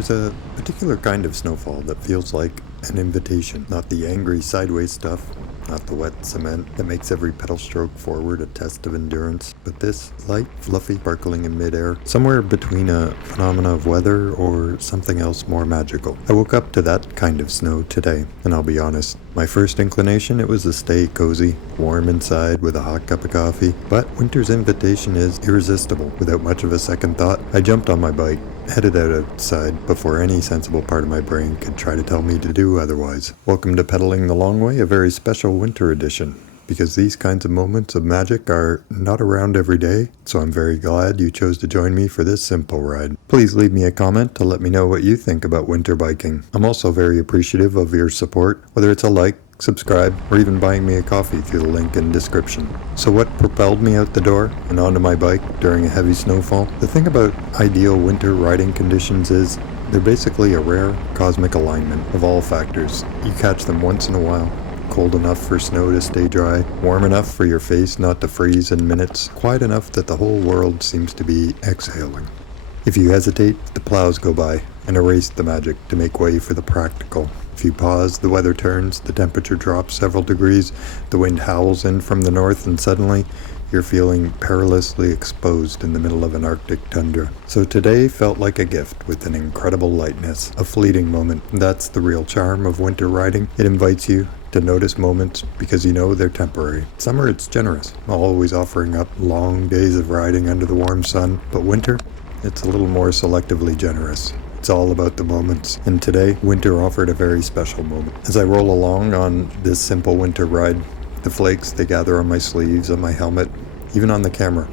There's a particular kind of snowfall that feels like an invitation, not the angry sideways stuff, not the wet cement that makes every pedal stroke forward a test of endurance, but this light, fluffy, sparkling in midair, somewhere between a phenomena of weather or something else more magical. I woke up to that kind of snow today, and I'll be honest, my first inclination, it was to stay cozy, warm inside with a hot cup of coffee, but winter's invitation is irresistible. Without much of a second thought, I jumped on my bike, headed outside before any sensible part of my brain could try to tell me to do otherwise. Welcome to Pedaling the Long Way, a very special winter edition, because these kinds of moments of magic are not around every day, so I'm very glad you chose to join me for this simple ride. Please leave me a comment to let me know what you think about winter biking. I'm also very appreciative of your support, whether it's a like, subscribe, or even buying me a coffee through the link in description. So what propelled me out the door and onto my bike during a heavy snowfall? The thing about ideal winter riding conditions is they're basically a rare cosmic alignment of all factors. You catch them once in a while. Cold enough for snow to stay dry, warm enough for your face not to freeze in minutes, quiet enough that the whole world seems to be exhaling. If you hesitate, the plows go by and erase the magic to make way for the practical. If you pause, the weather turns, the temperature drops several degrees, the wind howls in from the north, and suddenly you're feeling perilously exposed in the middle of an Arctic tundra. So today felt like a gift with an incredible lightness, a fleeting moment. That's the real charm of winter riding. It invites you to notice moments because you know they're temporary. Summer, it's generous, always offering up long days of riding under the warm sun, but winter, it's a little more selectively generous. It's all about the moments, and today, winter offered a very special moment. As I roll along on this simple winter ride, the flakes, they gather on my sleeves, on my helmet, even on the camera.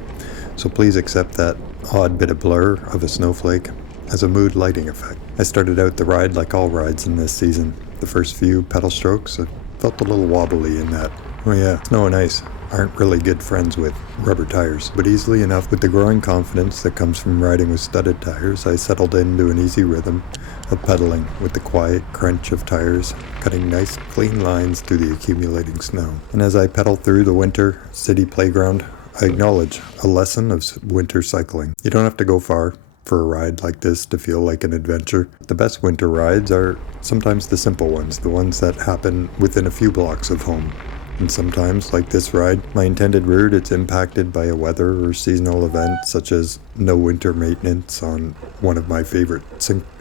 So please accept that odd bit of blur of a snowflake as a mood lighting effect. I started out the ride like all rides in this season. The first few pedal strokes, I felt a little wobbly in that. Oh yeah, snow and ice aren't really good friends with rubber tires, but easily enough, with the growing confidence that comes from riding with studded tires, I settled into an easy rhythm of pedaling with the quiet crunch of tires cutting nice clean lines through the accumulating snow. And as I pedal through the winter city playground, I acknowledge a lesson of winter cycling. You don't have to go far for a ride like this to feel like an adventure. The best winter rides are sometimes the simple ones, the ones that happen within a few blocks of home. And sometimes, like this ride, my intended route, it's impacted by a weather or seasonal event, such as no winter maintenance on one of my favorite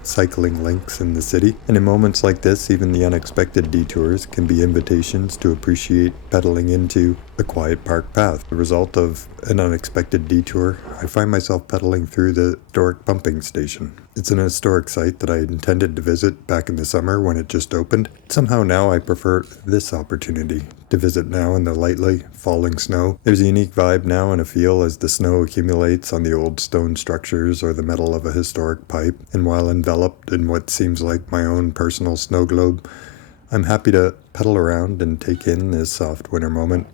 cycling links in the city. And in moments like this, even the unexpected detours can be invitations to appreciate pedaling into a quiet park path. The result of an unexpected detour, I find myself pedaling through the historic pumping station. It's an historic site that I intended to visit back in the summer when it just opened. Somehow now I prefer this opportunity to visit now in the lightly falling snow. There's a unique vibe now and a feel as the snow accumulates on the old stone structures or the metal of a historic pipe. And while enveloped in what seems like my own personal snow globe, I'm happy to pedal around and take in this soft winter moment.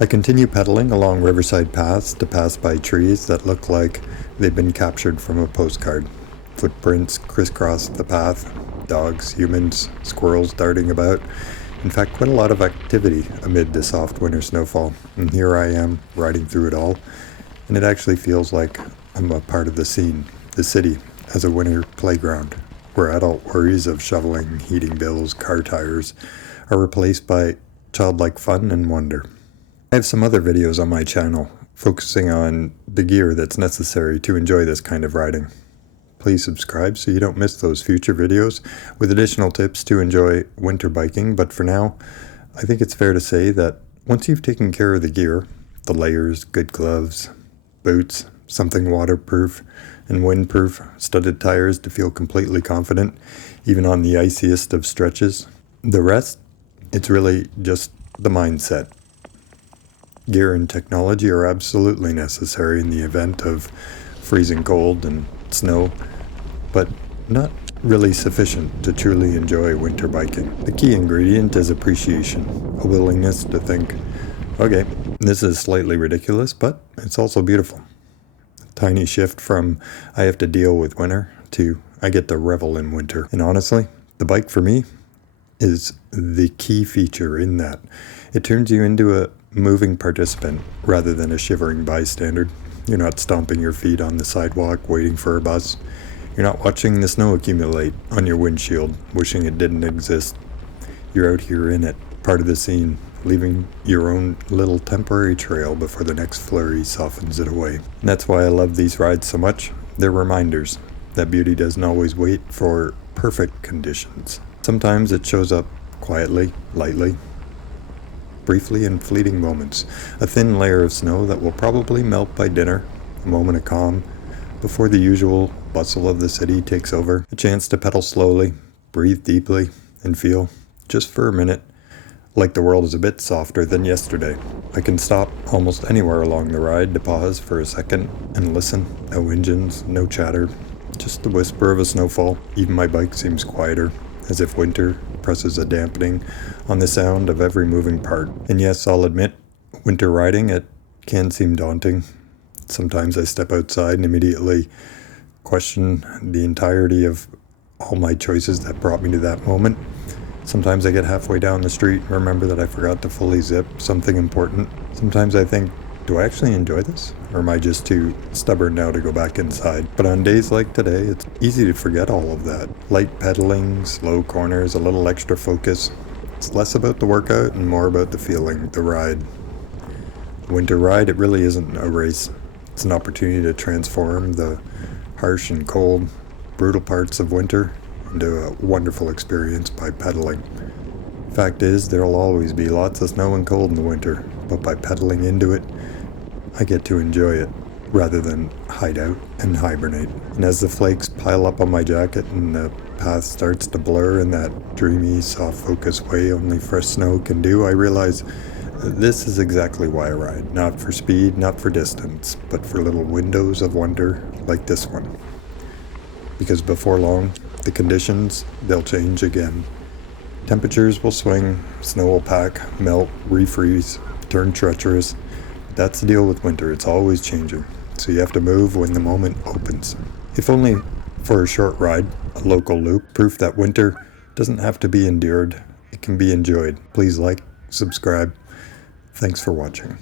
I continue pedaling along riverside paths to pass by trees that look like they've been captured from a postcard. Footprints crisscross the path, dogs, humans, squirrels darting about. In fact, quite a lot of activity amid the soft winter snowfall. And here I am, riding through it all, and it actually feels like I'm a part of the scene, the city, as a winter playground, where adult worries of shoveling, heating bills, car tires are replaced by childlike fun and wonder. I have some other videos on my channel focusing on the gear that's necessary to enjoy this kind of riding. Please subscribe so you don't miss those future videos with additional tips to enjoy winter biking. But for now, I think it's fair to say that once you've taken care of the gear, the layers, good gloves, boots, something waterproof and windproof, studded tires to feel completely confident, even on the iciest of stretches, the rest, it's really just the mindset. Gear and technology are absolutely necessary in the event of freezing cold and snow, but not really sufficient to truly enjoy winter biking. The key ingredient is appreciation, a willingness to think, okay, this is slightly ridiculous, but it's also beautiful. A tiny shift from I have to deal with winter to I get to revel in winter. And honestly, the bike for me is the key feature in that. It turns you into a moving participant rather than a shivering bystander. You're not stomping your feet on the sidewalk waiting for a bus. You're not watching the snow accumulate on your windshield, wishing it didn't exist. You're out here in it, part of the scene, leaving your own little temporary trail before the next flurry softens it away. And that's why I love these rides so much. They're reminders that beauty doesn't always wait for perfect conditions. Sometimes it shows up quietly, lightly, briefly in fleeting moments. A thin layer of snow that will probably melt by dinner, a moment of calm, before the usual bustle of the city takes over. A chance to pedal slowly, breathe deeply, and feel, just for a minute, like the world is a bit softer than yesterday. I can stop almost anywhere along the ride to pause for a second and listen. No engines, no chatter, just the whisper of a snowfall. Even my bike seems quieter, as if winter presses a dampening on the sound of every moving part. And yes, I'll admit, winter riding, it can seem daunting. Sometimes I step outside and immediately question the entirety of all my choices that brought me to that moment. Sometimes I get halfway down the street and remember that I forgot to fully zip something important. Sometimes I think, do I actually enjoy this? Or am I just too stubborn now to go back inside? But on days like today, it's easy to forget all of that. Light pedaling, slow corners, a little extra focus. It's less about the workout and more about the feeling, the ride. The winter ride, it really isn't a race. It's an opportunity to transform the harsh and cold, brutal parts of winter into a wonderful experience by pedaling. Fact is, there'll always be lots of snow and cold in the winter, but by pedaling into it, I get to enjoy it rather than hide out and hibernate. And as the flakes pile up on my jacket and the path starts to blur in that dreamy, soft focus way only fresh snow can do, I realize this is exactly why I ride. Not for speed, not for distance, but for little windows of wonder like this one. Because before long, the conditions, they'll change again. Temperatures will swing, snow will pack, melt, refreeze, turn treacherous. That's the deal with winter, it's always changing. So you have to move when the moment opens. If only for a short ride, a local loop, proof that winter doesn't have to be endured, it can be enjoyed. Please like, subscribe. Thanks for watching.